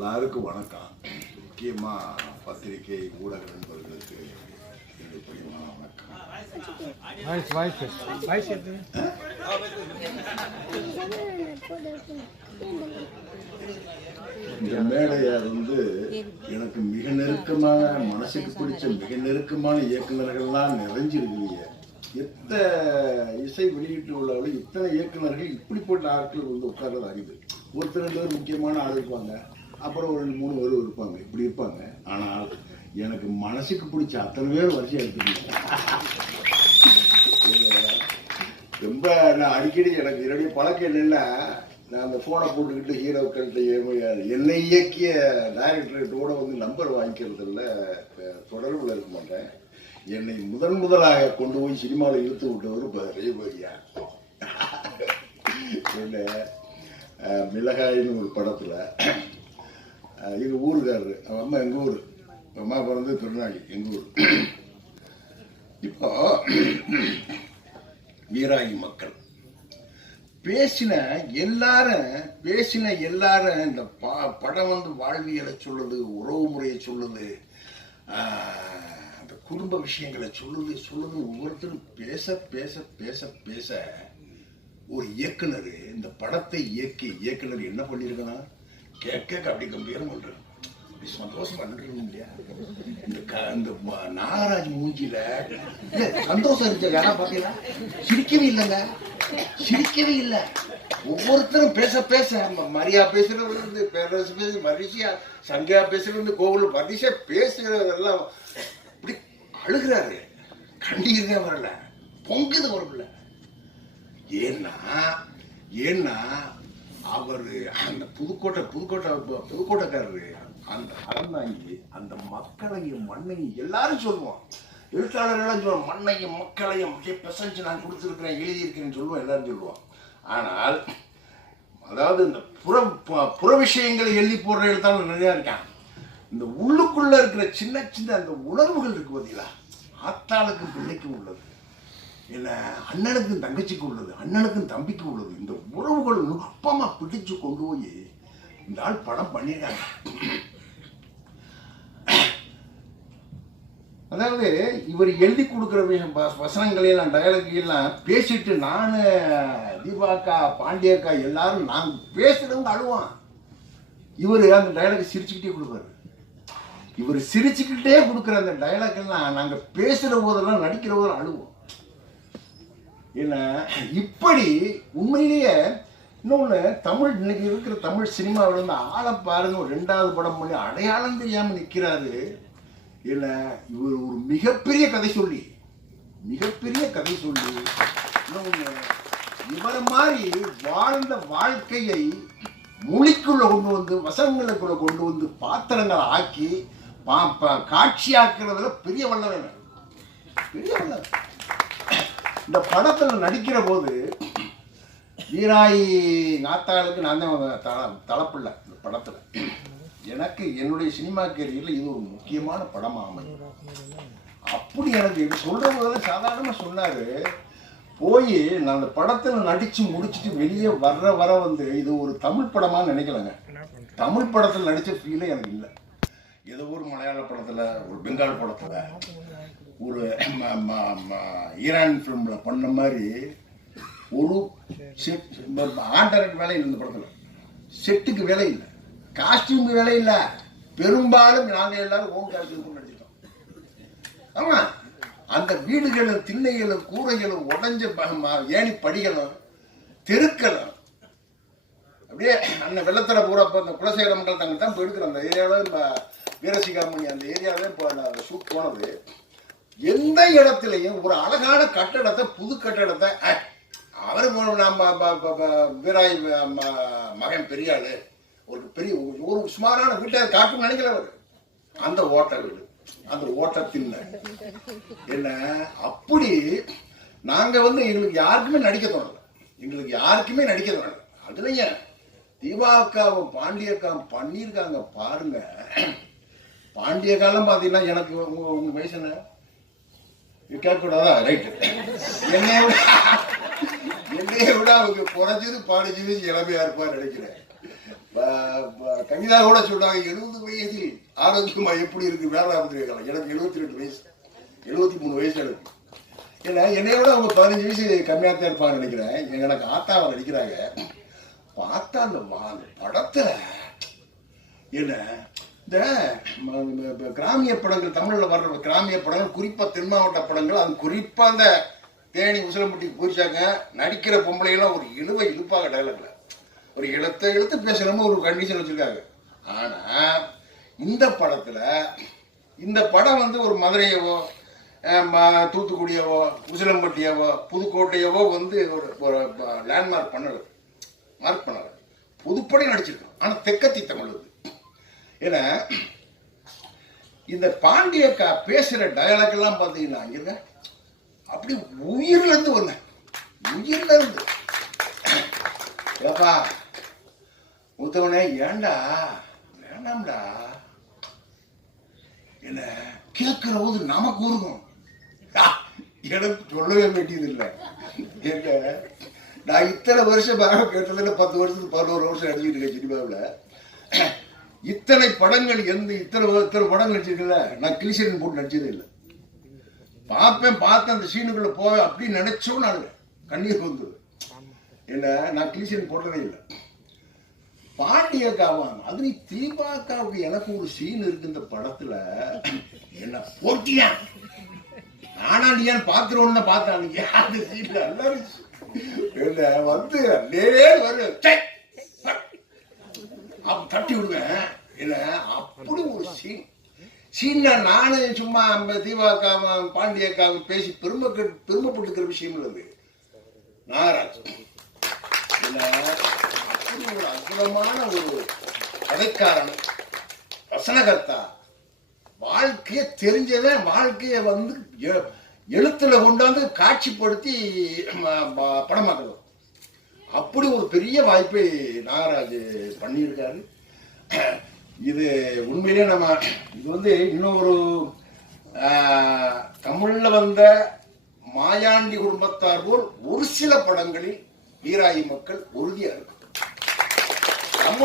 எல்லாருக்கும் வணக்கம். முக்கியமாக பத்திரிகை ஊடக நண்பர்களுக்கு என்னுடைய பணிவான வணக்கம். இந்த மேடையை வந்து எனக்கு மிக நெருக்கமான மனசுக்கு பிடிச்ச மிக நெருக்கமான இயக்குனர்கள்லாம் நிறைஞ்சிருக்கீங்க எத்த இசை வெளியீட்டு உள்ளவர்கள் இத்தனை இயக்குனர்கள் இப்படிப்பட்ட ஆட்கள் வந்து உட்கார்றது அறிவு. ஒருத்தர் ரெண்டு பேர் முக்கியமான ஆள் இருப்பாங்க. அப்புறம் ஒரு ரெண்டு மூணு பேர் இருப்பாங்க. இப்படி இருப்பாங்க. ஆனால் எனக்கு மனசுக்கு பிடிச்ச அத்தனை பேர் வரிசையாக எடுத்துக்கணும். ரொம்ப நான் அடிக்கடி எனக்கு என்னுடைய பழக்கம் என்னென்னா நான் அந்த ஃபோனை போட்டுக்கிட்டு ஹீரோக்கள்கிட்ட ஏமையாது என்னை இயக்கிய டைரக்டரேட்டோட வந்து நம்பர் வாங்கிக்கிறதுல தொடர்பில் இருக்க மாட்டேன். என்னை முதன் முதலாக கொண்டு போய் சினிமாவில் இழுத்து விட்டவர் ரேபதியா என்ன மிளகாயின்னு ஒரு படத்தில் எங்கள் ஊருக்காரரு அவன் அம்மா எங்கள் ஊர்? அம்மா பிறந்து திருநாளி எங்கள் ஊர்? இப்போ வீராயி மக்கள். பேசின எல்லாரும் பேசின எல்லாரும் இந்த ப- படம் வந்து வாழ்வியலை சொல்லுது உறவு முறையை சொல்லுது அந்த குடும்ப விஷயங்களை சொல்லுது சொல்லுது. ஒவ்வொருத்தரும் பேச பேச பேச பேச ஒரு இயக்குனர் இந்த படத்தை இயக்கி இயக்குனர் என்ன பண்ணியிருக்கணும் கேட்க அப்படி கம்பீரம் ஒன்று அப்படி சந்தோஷமா நின்றுங்க இல்லையா? இந்த க- இந்த ம- நாகராஜ் மூஞ்சியில சந்தோஷம் இருந்துச்சு யாரா பாத்தீங்களா சிரிக்கவே இல்லைங்க. சிரிக்கவே இல்லை. ஒவ்வொருத்தரும் பேச பேச மரியா பேசுறது இருந்து பேரரசு பேச மரிசியா சங்கையா பேசுறது இருந்து கோகுல் மரிசியா பேசுகிறதெல்லாம் இப்படி அழுகிறாரு. கண்டிக்கிறதே வரல. பொங்குது வரல ஏன்னா ஏன்னா அவர் அந்த புதுக்கோட்டை புதுக்கோட்டை புதுக்கோட்டைக்காரரு அந்த அறந்தாங்கி அந்த மக்களையும் மண்ணையும் எல்லாரும் சொல்லுவான். எழுத்தாளர்கள்லாம் சொல்லுவான் மண்ணையும் மக்களையும் அப்படியே பிசைஞ்சு நான் கொடுத்துருக்கிறேன் எழுதியிருக்கிறேன்னு சொல்லுவோம் எல்லாரும் சொல்லுவான். ஆனால் அதாவது இந்த புற புற விஷயங்களை எழுதி போடுற எழுத்தாளர் நிறையா இருக்கான். இந்த உள்ளுக்குள்ளே இருக்கிற சின்ன சின்ன அந்த உணர்வுகள் இருக்கு பார்த்தீங்களா ஆத்தாளுக்கும் பிள்ளைக்கும் உள்ளது. என்ன அண்ணனுக்கும் தங்கச்சிக்கு உள்ளது அண்ணனுக்கும் தம்பிக்கு உள்ளது. இந்த உறவுகள் நுட்பமாக பிடிச்சு கொண்டு போய் இந்த ஆள் படம் பண்ணிடுறாங்க அதாவது இவர் எழுதி கொடுக்குற விஷயம் வ- வசனங்களையெல்லாம் எல்லாம் பேசிட்டு நான் தீபாக்கா பாண்டியக்கா எல்லாரும் நான் பேசுகிறவங்க அழுவான். இவர் அந்த டயலாக் சிரிச்சுக்கிட்டே கொடுப்பாரு. இவர் சிரிச்சுக்கிட்டே கொடுக்குற அந்த டயலாக் எல்லாம் நாங்கள் பேசுகிற போதெல்லாம் நடிக்கிற போதெல்லாம் அழுவோம். என்ன இப்படி உண்மையிலேயே இன்னொன்று தமிழ் இன்னைக்கு இருக்கிற தமிழ் சினிமாவில் வந்து ஆளை பாருங்க ஒரு ரெண்டாவது படம் பண்ணி அடையாளம் தெரியாமல் நிற்கிறாரு இல்லை இவர் ஒரு மிகப்பெரிய கதை சொல்லி மிகப்பெரிய கதை சொல்லி இன்னொன்று இவரை மாதிரி வாழ்ந்த வாழ்க்கையை மொழிக்குள்ளே கொண்டு வந்து வசங்களுக்குள்ளே கொண்டு வந்து பாத்திரங்களை ஆக்கி பா- பா- காட்சியாக்குறதுல பெரிய வல்லவன் பெரிய வல்லவன் இந்த படத்தில் நடிக்கிற போது வீராயி நாத்தாளுக்கு நான் தான் தல தலைப்பில்லை இந்த படத்தில். எனக்கு என்னுடைய சினிமா கேரியரில் இது ஒரு முக்கியமான படமாக அமையும். அப்படி எனக்கு இது சொல்கிற போதெல்லாம் சாதாரணமாக சொன்னார் போய் நான் அந்த படத்தில் நடித்து முடிச்சுட்டு வெளியே வர்ற வர வந்து இது ஒரு தமிழ் படமாக நினைக்கலங்க. தமிழ் படத்தில் நடித்த ஃபீலே எனக்கு இல்லை. ஏதோ ஒரு மலையாள படத்துல ஒரு பெங்கால் படத்துல ஒரு ம- ம- ம- ஈரான் ஃபிலிம்ல பண்ண மாதிரி ஒரு செட் ஆண்டருக்கு வேலை இல்லை இந்த படத்துல. செட்டுக்கு வேலை இல்லை. காஸ்டியூமுக்கு வேலை இல்லை. பெரும்பாலும் நாங்க எல்லாரும் ஓன் காஸ்டியூம் நடிச்சிட்டோம். ஆமா? அந்த வீடுகளும் திண்ணைகளும் கூரைகளும் உடஞ்ச ப- ம- ஏணி படிகளும் தெருக்களும். அப்படியே அந்த வெள்ளத்தில் பூரா இப்போ அந்த குலசேகர மக்கள் தங்க தான் போயிருக்கிற அந்த ஏரியாவில் இந்த வீரசிகாமணி அந்த ஏரியாவே இப்போ ஷூட் போனது. எந்த இடத்துலையும் ஒரு அழகான கட்டடத்தை புது கட்டடத்தை அவர் நம்ம வீராய் ம- மகன் பெரியாளு. ஒரு பெரிய ஒரு சுமாரான வீட்டை காட்டும் நினைக்கிறவர் அந்த ஓட்ட வீடு. அந்த ஓட்ட என்ன? அப்படி நாங்க வந்து எங்களுக்கு யாருக்குமே நடிக்க தோணல. எங்களுக்கு யாருக்குமே நடிக்க தோணல. அதுலயும் தீபாக்காவும் பாண்டியக்காவும் பண்ணியிருக்காங்க பாருங்க. பாண்டிய காலம் பார்த்தீங்கன்னா எனக்கு உங்க உங்க வயசு என்ன கேட்கக்கூடாதா? ரைட்டு என்னைய விட என்னைய விட அவங்க குறைஞ்சது பாடிச்சது இளமையா இருப்பான்னு நினைக்கிறேன். கவிதா கூட சொல்றாங்க எழுபது வயசில் ஆரோக்கியமா எப்படி இருக்கு? வேளாண் எனக்கு எழுபத்தி ரெண்டு வயசு. எழுபத்தி மூணு வயசு எனக்கு. ஏன்னா என்னைய விட அவங்க பதினஞ்சு வயசு கம்மியாக தான் இருப்பாங்க நினைக்கிறேன். எனக்கு ஆத்தாவை நடிக்கிறாங்க. பார்த்தா அந்த அந்த படத்துல என்ன இந்த கிராமிய படங்கள் தமிழில் வர்ற கிராமிய படங்கள் குறிப்பாக தென் மாவட்ட படங்கள் அது குறிப்பாக அந்த தேனி உசிலம்பட்டிக்கு போயிச்சாங்க நடிக்கிற பொம்பளையெல்லாம் ஒரு இழுவை இழுப்பாக டைலாக்ல ஒரு இழுத்த இழுத்து பேசணும்னு ஒரு கண்டிஷன் வச்சிருக்காங்க. ஆனால் இந்த படத்தில் இந்த படம் வந்து ஒரு மதுரையவோ ம- தூத்துக்குடியவோ உசிலம்பட்டியவோ புதுக்கோட்டையவோ வந்து ஒரு ஒரு லேண்ட்மார்க் பண்ணல. மார்க் பண்ணலை. புதுப்படி நடிச்சிருக்கோம் ஆனால் தெக்கத்தி தமிழ் ஏன்னா இந்த பாண்டியக்கா பேசுகிற டயலாக் எல்லாம் பார்த்தீங்கன்னா இங்க அப்படி உயிர்லேருந்து வந்தேன் உயிர்லேருந்து உயிர்ல இருந்து. ஏப்பா மூத்தவனே ஏண்டா வேண்டாம்டா என்ன கேட்கிற போது நமக்கு உருகும். எனக்கு சொல்லவே வேண்டியது இல்லை நான் இத்தனை வருஷம் பரவ கேட்டதில்ல பத்து வருஷத்துக்கு பதினோரு வருஷம் அடிச்சுட்டு இருக்கேன் சினிமாவில். இத்தனை படங்கள் எந்த இத்தனை இத்தனை படங்கள் நடிச்சிருக்கல நான் கிளிசரின் போட்டு நடிச்சதே இல்லை. பார்ப்பேன் பார்த்து அந்த சீனுக்குள்ள போவேன் அப்படின்னு நினைச்சோம் நான் கண்ணீர் வந்தது. என்ன நான் கிளிசரின் போட்டதே இல்லை. பாண்டியக்காவான் அது நீ தீபாக்காவுக்கு எனக்கு ஒரு சீன் இருக்கு இந்த படத்துல. என்ன போட்டியா? நானாண்டியான்னு பாத்துருவோம்னு தான் பார்த்தேன் நீங்க அந்த சீன்ல நல்லா இருந்துச்சு. என்ன வந்து நேரே வரும் தட்டி விடுவேன் என்ன அப்படி ஒரு சீன் சீன்னா நானே சும்மா அந்த தீபாக்காவும் பாண்டியக்காவும் பேசி பெருமை பெருமைப்பட்டுக்கிற விஷயம் இருந்து நாகராஜ். அப்படி ஒரு அற்புதமான ஒரு கதைக்காரன் வசனகர்த்தா வாழ்க்கையை தெரிஞ்சவன் வாழ்க்கையை வந்து எ- எழுத்துல கொண்டாந்து காட்சிப்படுத்தி படமாக்கணும் அப்படி ஒரு பெரிய வாய்ப்பை நாகராஜ் பண்ணியிருக்காரு. இது உண்மையிலே நம்ம இது வந்து இன்னொரு தமிழில் தமிழ்ல வந்த மாயாண்டி குடும்பத்தார் போல் ஒரு சில படங்களில் வீராயி மக்கள் உறுதியா இருக்கும்